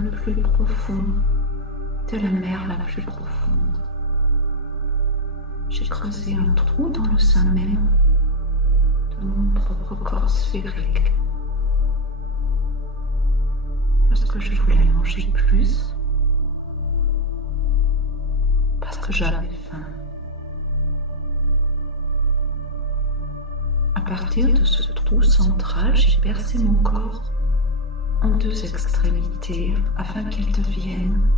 le plus profond de la mer la plus profonde. J'ai creusé un trou dans le sein même de mon propre corps sphérique parce que je voulais manger plus, parce que j'avais faim. À partir de ce trou central, j'ai percé mon corps en deux extrémités afin qu'il devienne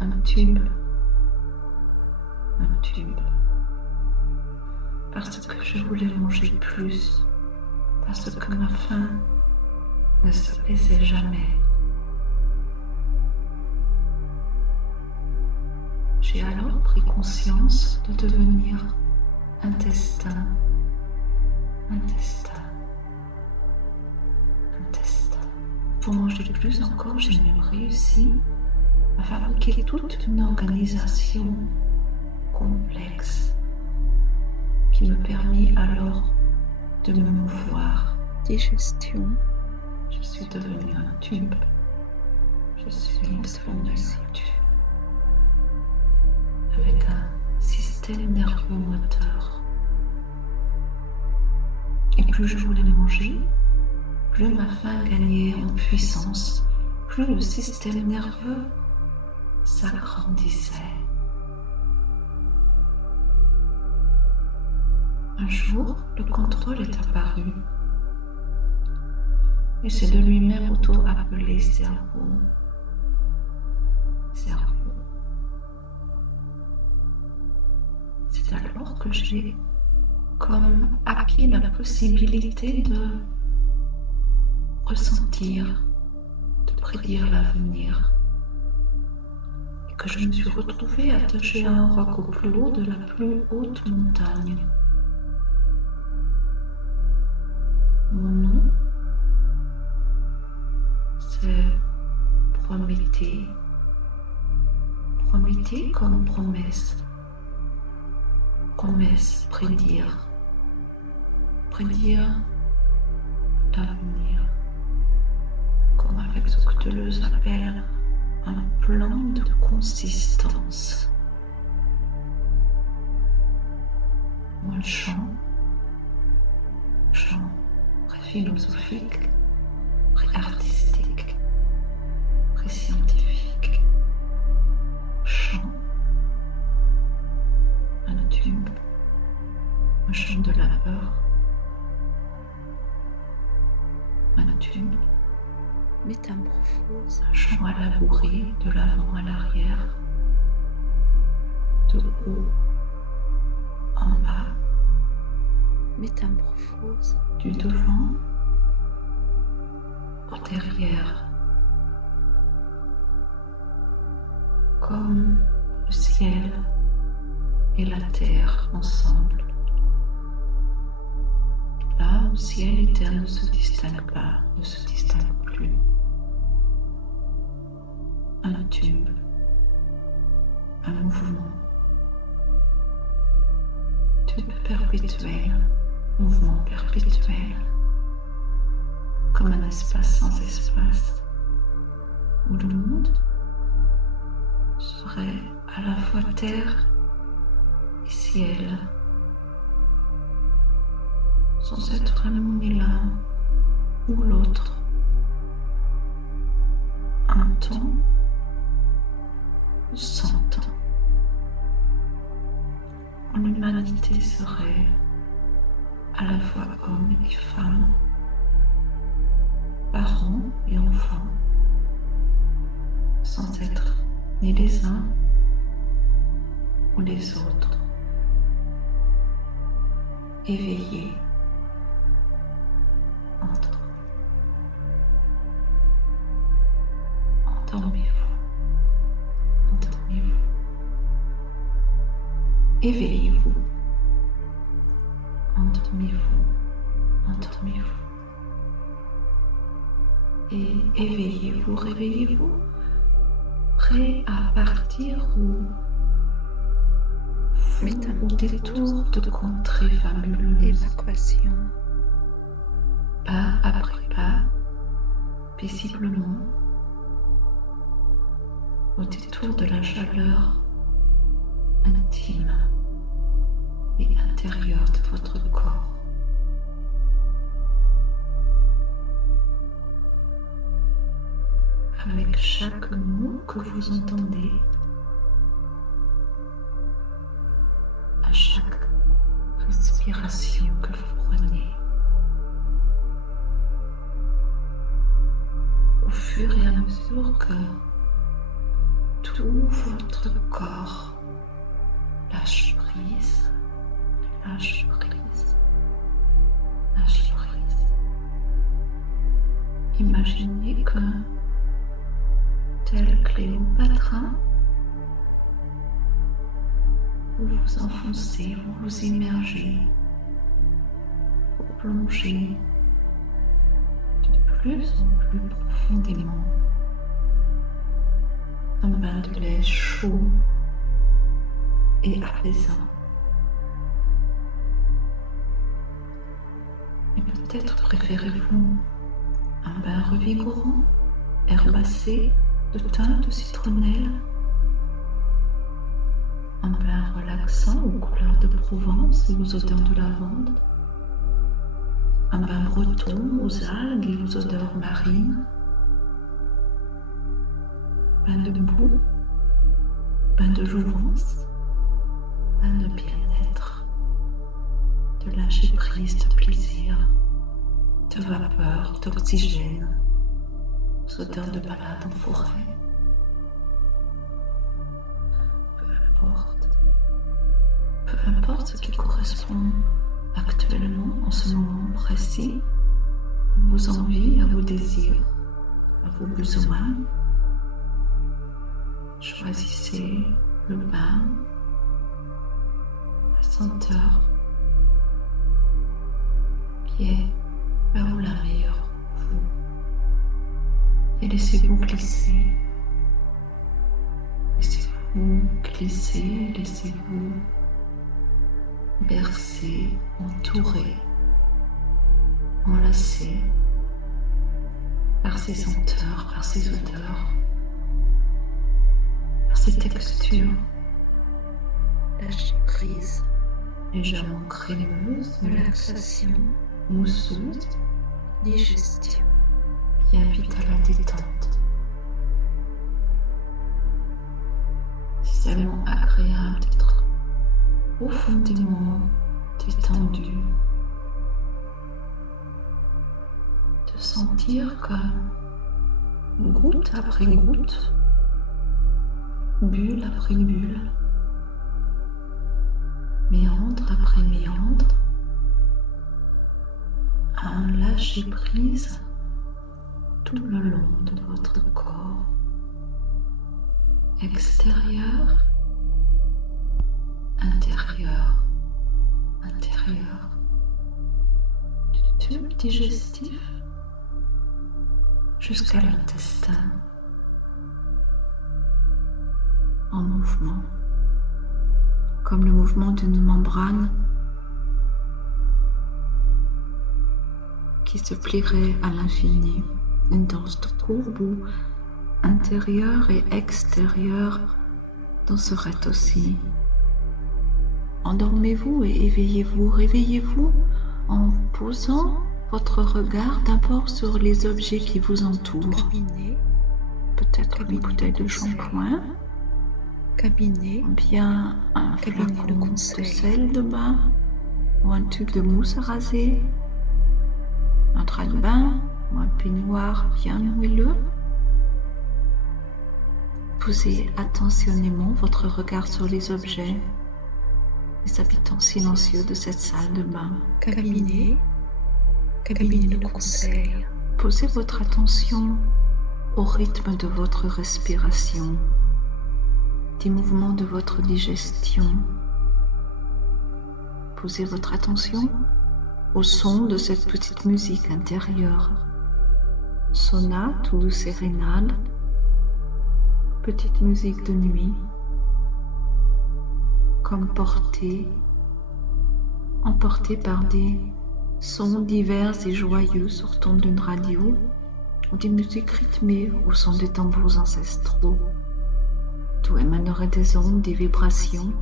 un tube. Un tube. Parce que je voulais manger plus, parce que ma faim ne s'apaisait jamais. J'ai alors pris conscience de devenir intestin. Pour manger plus encore, j'ai même réussi à fabriquer toute une organisation complexe qui me permit alors de me mouvoir. Digestion. Je suis devenue un tube. Je suis devenue un tube. Avec un système nerveux moteur. Et plus je voulais manger, plus ma faim gagnait en puissance, plus le système nerveux s'agrandissait. Un jour, le contrôle est apparu et c'est de lui-même auto-appelé cerveau. C'est alors que j'ai comme acquis la possibilité de ressentir, de prédire l'avenir. Et que je me suis retrouvée attachée à un roc au plus haut de la plus haute montagne. Mon nom, c'est Prométhée. Prométhée comme promesse. Promesse, prédire. Prédire l'avenir. Comme avec ce que Deleuze appelle un plan de consistance. Ou un champ très philosophique, très artistique, très scientifique. Champ, un tube, un champ de labeur, un tube. Métamorphose. Un champ à labourer de l'avant à l'arrière, de haut en bas. Métamorphose. Du devant au derrière. Comme le ciel et la terre ensemble. Là où ciel et terre ne se distinguent pas, ne se distinguent plus. Un tube, un mouvement, tube perpétuel, mouvement perpétuel, comme un espace sans espace, où le monde serait à la fois terre et ciel, sans être ni l'un ou l'autre. Un temps ou 100 ans. L'humanité serait à la fois homme et femme, parents et enfants, sans être ni les uns ou les autres. Éveillés entre eux. Endormez-vous. Endormez-vous. Éveillez-vous. Endormez-vous. Endormez-vous. Et éveillez-vous, réveillez-vous, prêt à partir au détour de contrées fabuleuses. Évacuation. Pas après pas, paisiblement, au détour de la chaleur intime et intérieure de votre corps. Avec chaque mot que vous entendez, à chaque respiration que vous prenez, au fur et à mesure que tout votre corps lâche prise, lâche prise, lâche prise. Imaginez que, tel Cléopâtre, vous vous enfoncez, vous vous immergez, vous plongez de plus en plus profondément un bain de lait chaud et apaisant. Et peut-être préférez-vous un bain revigorant, herbacé, de thym, de citronnelle, un bain relaxant aux couleurs de Provence et aux odeurs de lavande, un bain breton aux algues et aux odeurs marines, bain de boue, bain de jouvence, bain de bien-être, de lâcher prise, de plaisir, de vapeur, d'oxygène, aux odeurs de balade en forêt. Peu importe ce qui correspond actuellement, en ce moment précis, à vos envies, à vos désirs, à vos besoins. Choisissez le bain, la senteur qui est là où la meilleure pour vous. Et laissez-vous glisser. Laissez-vous glisser, laissez-vous bercer, entourer, enlacer par ces senteurs, par ces odeurs, par ces textures. Lâcher prise, Légèrement crémeuse, relaxation, mousseuse, digestion. qui invite à la détente. C'est tellement agréable d'être profondément détendu, de sentir que goutte après goutte, bulle après bulle, méandre après méandre, à un lâcher prise tout le long de votre corps, extérieur, intérieur, intérieur, du tube digestif jusqu'à l'intestin, en mouvement, comme le mouvement d'une membrane qui se plierait à l'infini, une danse de courbe où intérieur et extérieur danseraient aussi. Endormez-vous et éveillez-vous, réveillez-vous en posant votre regard d'abord sur les objets qui vous entourent. Cabinet, Peut-être une bouteille de shampoing, cabinet, ou bien un Cabinet de flacon de conseil. sel de bain, ou un tube de mousse à raser, un drap de bain, ou un peignoir bien moelleux. Posez attentionnément votre regard sur les objets, les habitants silencieux de cette salle de bain. cabinet, cabinet de conseil. Posez votre attention au rythme de votre respiration, des mouvements de votre digestion. Posez votre attention au son de cette petite musique intérieure, sonate ou sérénade, petite musique de nuit, comme emportée par des sons divers et joyeux sortant d'une radio, ou des musiques rythmées au son des tambours ancestraux. d'où émaneraient des ondes, des vibrations,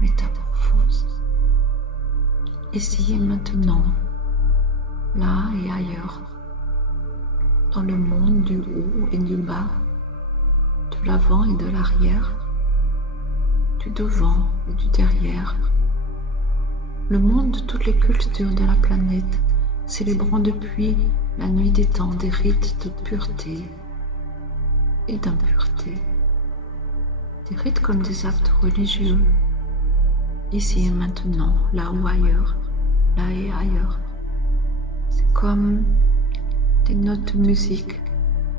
métamorphose. Ici et maintenant, là et ailleurs, dans le monde du haut et du bas, de l'avant et de l'arrière, du devant et du derrière, le monde de toutes les cultures de la planète, célébrant depuis la nuit des temps des rites de pureté et d'impureté, des rites comme des actes religieux, ici et maintenant, là ou ailleurs, là et ailleurs. C'est comme des notes de musique,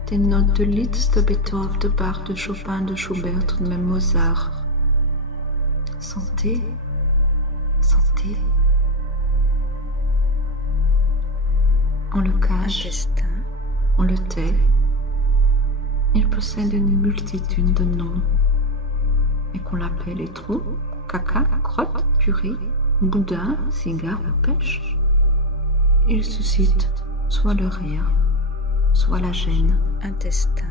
des notes de Liszt, de Beethoven, de Bach, de Chopin, de Schubert, de même Mozart. Sentez, sentez. On le cache, intestin, on le tait. Il possède une multitude de noms, et qu'on l'appelle étrou, caca, crotte, purée, boudin, cigare ou pêche. Il suscite soit le rire, soit la gêne. intestin,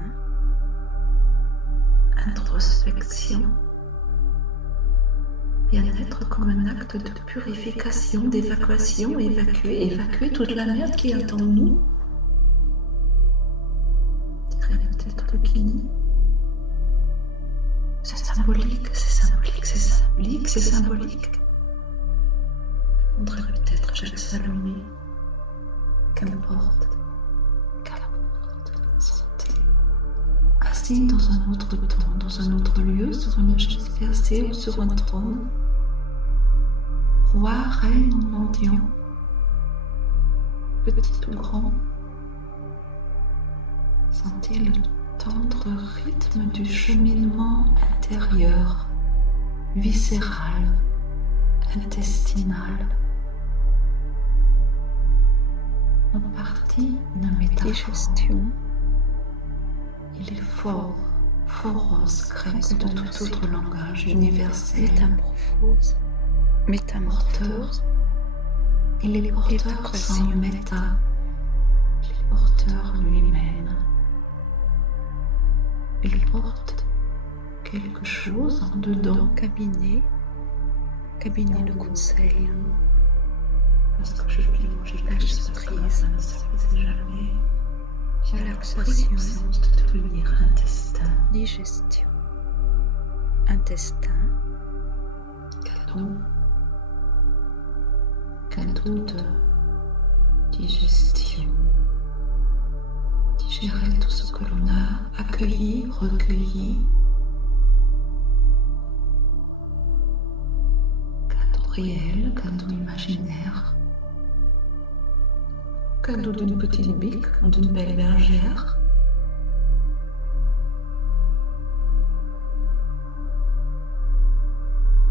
Introspection. Bien-être comme un acte de purification, d'évacuation, évacuer toute la merde qui est en nous. Dirait peut-être le kiné. C'est symbolique, c'est symbolique, c'est symbolique, c'est symbolique. Répondrait peut-être Jacques Salomé. Qu'importe, santé. Assis dans un autre temps, dans un autre lieu, sur une chaise percée ou sur un trône. Roi, reine ou mendiant, petit ou grand, sentez le tendre rythme du cheminement intérieur, viscéral, intestinal. En partie une métaphore. digestion, Il est fort, foros grec de tout autre langage universel. métamorphose, métamorphose, Il est porteur sans méta. Il est porteur lui-même. Il porte quelque chose en dedans. cabinet, cabinet de conseil, Parce que je lâche prise, ça ne s'apaisait jamais. relaxation, Séance de devenir intestin. digestion, intestin, Cadeau de digestion. Digérer tout ce que l'on a accueilli, recueilli. Cadeau réel, cadeau imaginaire. Cadeau d'une petite bique, d'une belle bergère.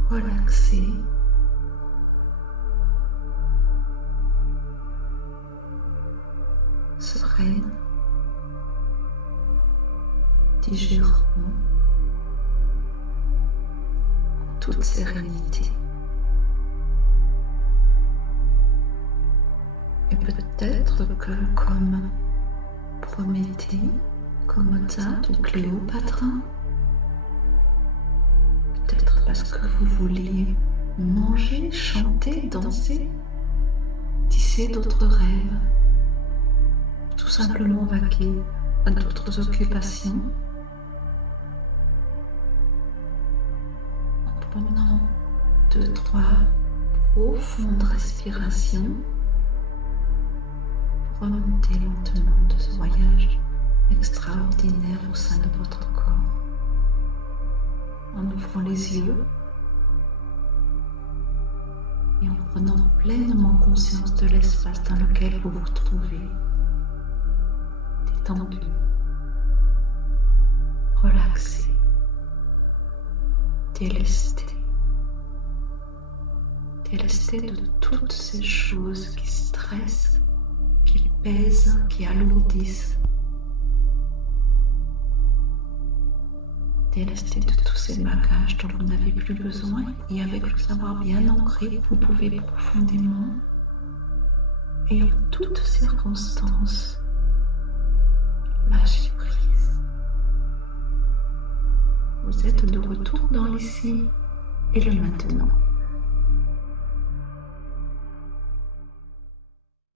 Relaxé. Sereine. Digérant. En toute sérénité. Et peut-être que comme Prométhée, Commodate ou Cléopâtre, peut-être parce que vous vouliez manger, chanter, danser, tisser d'autres rêves, tout simplement vaquer à d'autres occupations, en prenant 2-3 profondes respirations, remontez lentement de ce voyage extraordinaire au sein de votre corps. En ouvrant les yeux et en prenant pleinement conscience de l'espace dans lequel vous vous trouvez, détendu, relaxé, délesté de toutes ces choses qui stressent, qui pèsent, qui alourdissent. Délesté de tous ces bagages dont vous n'avez plus besoin et avec le savoir bien ancré, vous pouvez profondément et en toutes circonstances lâcher prise. Vous êtes de retour dans l'ici et le maintenant.